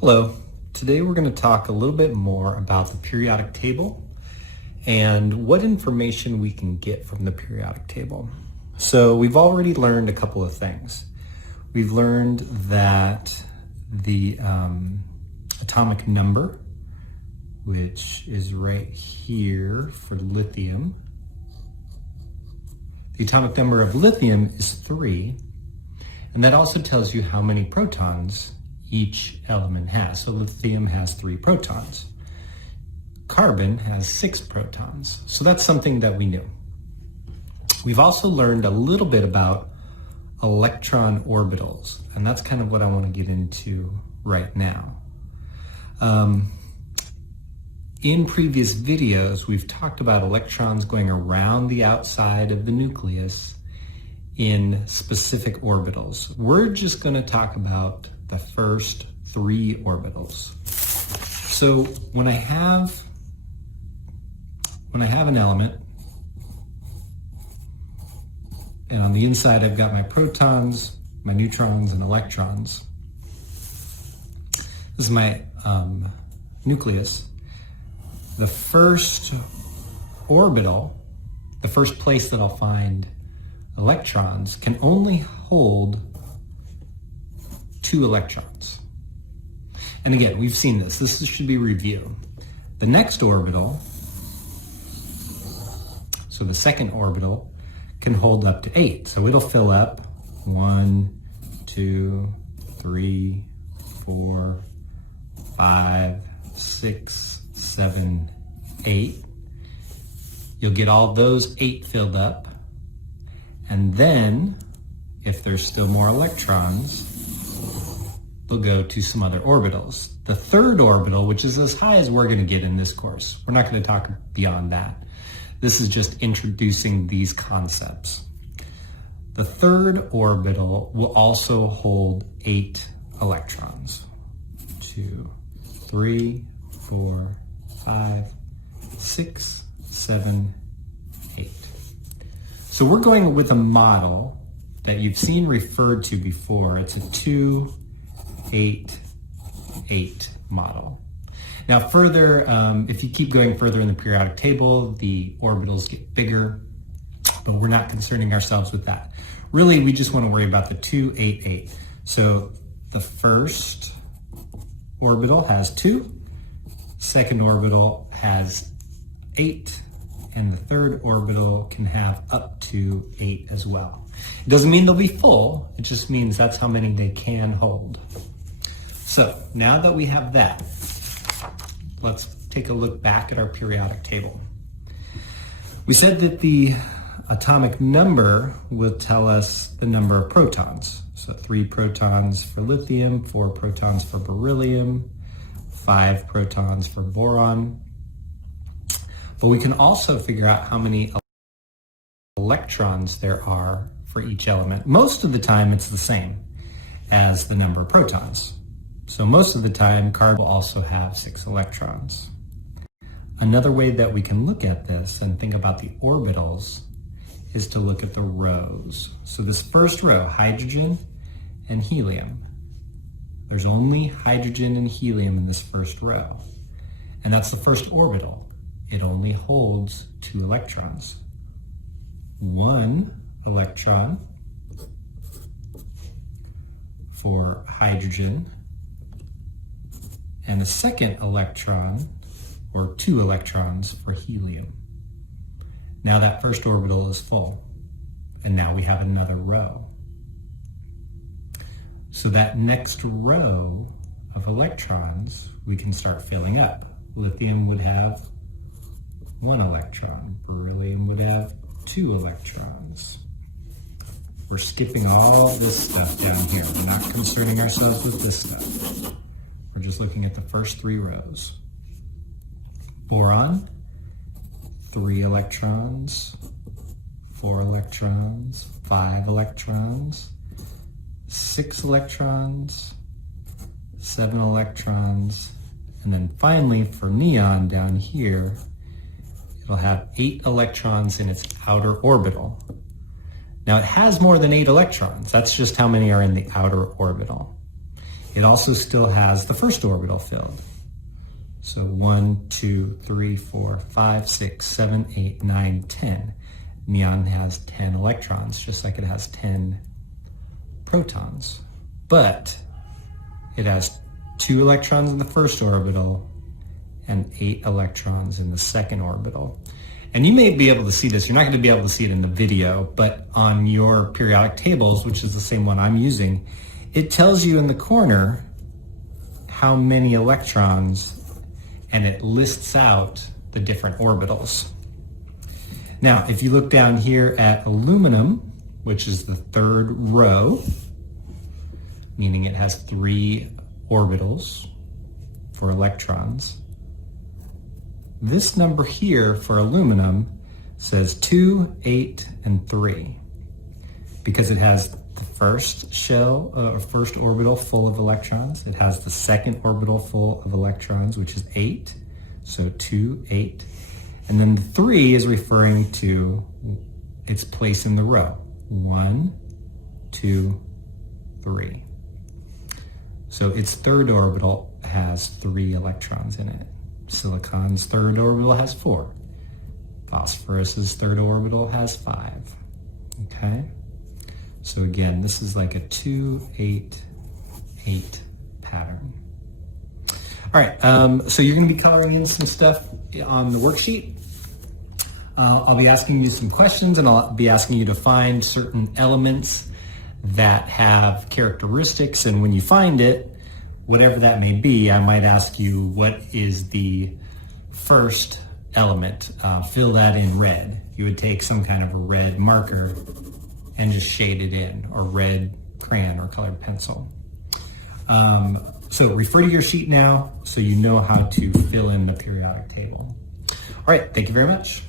Hello. Today we're going to talk a little bit more about the periodic table and what information we can get from the periodic table. So we've already learned a couple of things. We've learned that the atomic number, which is right here for lithium, the atomic number of lithium is 3, and that also tells you how many protons each element has. So lithium has 3 protons. Carbon has 6 protons. So that's something that we knew. We've also learned a little bit about electron orbitals, and that's kind of what I want to get into right now. In previous videos, we've talked about electrons going around the outside of the nucleus in specific orbitals. We're just going to talk about the first 3 orbitals. So when I have an element, and on the inside I've got my protons, my neutrons, and electrons. This is my nucleus. The first orbital, the first place that I'll find electrons, can only hold 2 electrons. And again, we've seen this. This should be review. The next orbital, so the second orbital, can hold up to 8. So it'll fill up 1, 2, 3, 4, 5, 6, 7, 8. You'll get all those 8 filled up. And then, if there's still more electrons, they'll go to some other orbitals. The third orbital, which is as high as we're going to get in this course, we're not going to talk beyond that. This is just introducing these concepts. The third orbital will also hold 8 electrons. 2, 3, 4, 5, 6, 7, 8. So we're going with a model that you've seen referred to before. It's a 2, 8, 8 model. Now further, if you keep going further in the periodic table, the orbitals get bigger, but we're not concerning ourselves with that. Really, we just want to worry about the 2, 8, 8. So the first orbital has 2, second orbital has 8, and the third orbital can have up to 8 as well. It doesn't mean they'll be full, it just means that's how many they can hold. So now that we have that, let's take a look back at our periodic table. We said that the atomic number will tell us the number of protons. So 3 protons for lithium, 4 protons for beryllium, 5 protons for boron. But we can also figure out how many electrons there are for each element. Most of the time it's the same as the number of protons. So most of the time, carbon will also have 6 electrons. Another way that we can look at this and think about the orbitals is to look at the rows. So this first row, hydrogen and helium. There's only hydrogen and helium in this first row. And that's the first orbital. It only holds 2 electrons. 1 electron for hydrogen, and the second electron, or 2 electrons, for helium. Now that first orbital is full, and now we have another row. So that next row of electrons, we can start filling up. Lithium would have 1 electron, beryllium would have 2 electrons. We're skipping all this stuff down here. We're not concerning ourselves with this stuff. We're just looking at the first 3 rows. Boron, 3 electrons, 4 electrons, 5 electrons, 6 electrons, 7 electrons, and then finally for neon down here, it'll have 8 electrons in its outer orbital. Now it has more than 8 electrons. That's just how many are in the outer orbital. it also still has the first orbital filled. So 1, 2, 3, 4, 5, 6, 7, 8, 9, 10. Neon has 10 electrons, just like it has 10 protons. But it has 2 electrons in the first orbital and 8 electrons in the second orbital. And you may be able to see this. You're not going to be able to see it in the video, but on your periodic tables, which is the same one I'm using, it tells you in the corner how many electrons, and it lists out the different orbitals. Now, if you look down here at aluminum, which is the third row, meaning it has 3 orbitals for electrons, this number here for aluminum says 2, 8, and 3 because it has the first first orbital full of electrons. It has the second orbital full of electrons, which is 8. So 2, 8. And then the 3 is referring to its place in the row. 1, 2, 3. So its third orbital has 3 electrons in it. Silicon's third orbital has 4. Phosphorus's third orbital has 5. Okay? So again, this is like a 2, 8, 8 pattern. All right, so you're going to be coloring in some stuff on the worksheet. I'll be asking you some questions, and I'll be asking you to find certain elements that have characteristics, and when you find it, whatever that may be, I might ask you what is the first element. Fill that in red. You would take some kind of a red marker and just shade it in, or red crayon or colored pencil. So refer to your sheet now so you know how to fill in the periodic table. All right, thank you very much.